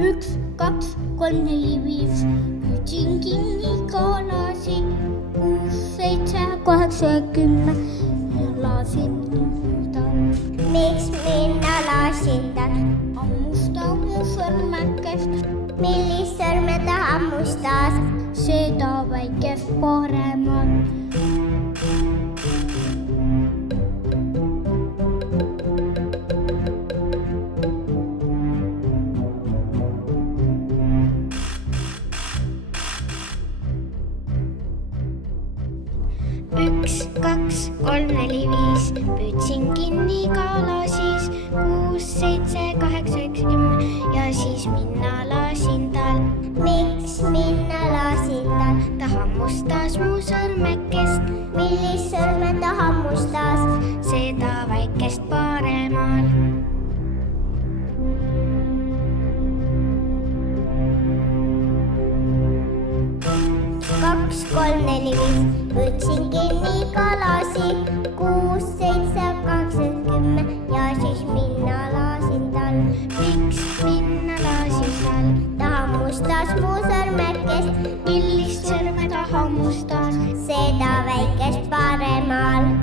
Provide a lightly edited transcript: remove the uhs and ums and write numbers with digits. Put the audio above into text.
1, 2, 3, 4, 5. Püüdsin kinni kalasi, 6, 7, 8, 10 ja lasin tal. Miks minna lasin tal? Hammusta mu sõrmekest, Millist sõrme ta hammustas? seda väikest paremat. Üks, kaks, kolm, neli, viis. Püüdsin kinni kala siis 6, 7, 8, 9, 10 ja siis minna lasin tal. Miks minna lasin tal? Ta hammustas mu sõrmekest. Millist sõrme ta hammustas? Seda väikest paremal. 2, 3, 4, 5. Püüdsin kinni kalasi 6, 7, 8, 10 ja siis minna lasin tal. Miks minna lasin tal? Ta hammustas mu sõrmekest. Millist sõrme ta hammustas? Seda väikest paremal.